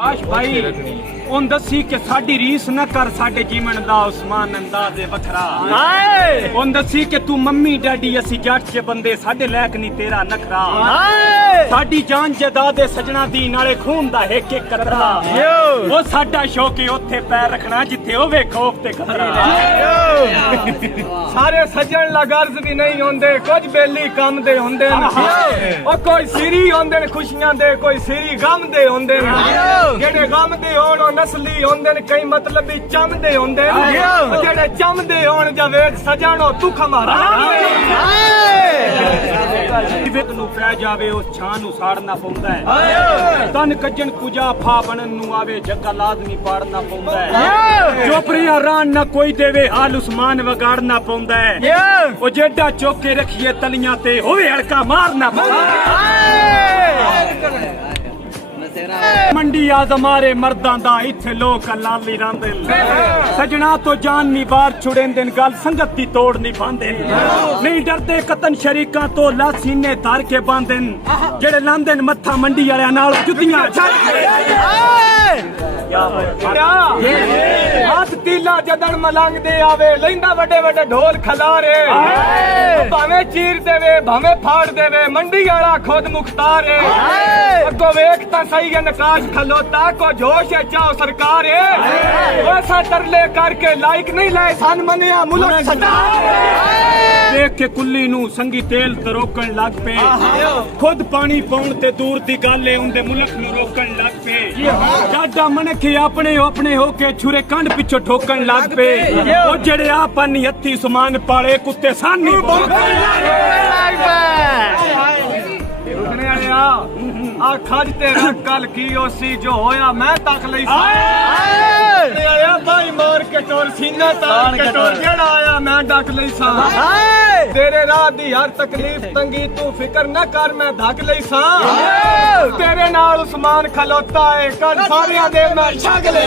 आश भाई उन दसी के साडी रीस न कर साडे जीवन दा उस्मान अंदाज़े वखरा उन दसी के तू मम्मी डैडी असी जट के बंदे साडे लैक नहीं तेरा नखरा साडी जान जायदाद सजना दी नाले खून दा एक एक कतरा वो साडा शौक है ओथे पैर रखना जिथे होवे खौफ ते खतरा सारे सजन लगर्ज भी नहीं होंदे कुछ बेली कम दे होंदे ओ कोई सिरी होंदे खुशियां दे कोई सिरी गम दे होंदे जेड़े गम दे होण ओ नस्ली होंदे कई मतलब चमदे होंदे जेड़े चमदे होण जावेद सजन ओ तू खमारा वित नु पै जावे उस छां नु साड़ना पौंदा है तन कजन कुजा फा बनन नु आवे जग्गा लाजमी पाड़ना पौंदा है चोपड़ियां रान ना कोई देवे हाल उस्मान वगाड़ना पौंदा है ओ जेड़ा चौके रखिए तलियां ते होवे हड़का मारना पौंदा है मंडी आज हमारे मर्दां दा इत्थे लोक लाली रांदे सजना तो जान नी बार छुड़ेंदे गल संगत दी तोड़ नहीं पांदे नहीं डरदे कतन शरीकां तो ला सीने धार के बांधे जेड़े लांदे मत्था मंडी वालियां नाल जुतियां हाथ तीला जदन मलंग दे आवे लैंदा वड्डे वड्डे ढोल खलारे भावे चीर देवे भावे फाड़ देवे मंडी वाला खुद मुख्तार है अगो वेख ता सही है नकाश खलोता को जोश है चाओ सरकार है वैसा तरले करके लाइक नहीं लाए सन मनिया मुल्क सटा देख के कुल्ली नू संगी तेल ते रोकण लग पे खुद पानी पाउण ते दूर दी गल है उनदे मुल्क नू रोकण लग पे डाडा मन के अपने अपने होके छुरे कंड पिछो ठोकण लग पे ओ जेड़े आपन हत्थी समान पाले कुत्ते सानी आ खज तेरा कल की ओसी जो होया मैं तक लई आया भाई मार के टोर सीना तान के टोर जेड़ा आया मैं डक लई सा तेरे राह दी हर तकलीफ तंगी तू फिकर न कर मैं धक लई सा तेरे नाल उस्मान खलोता है कर सारियां दे मैं छक ले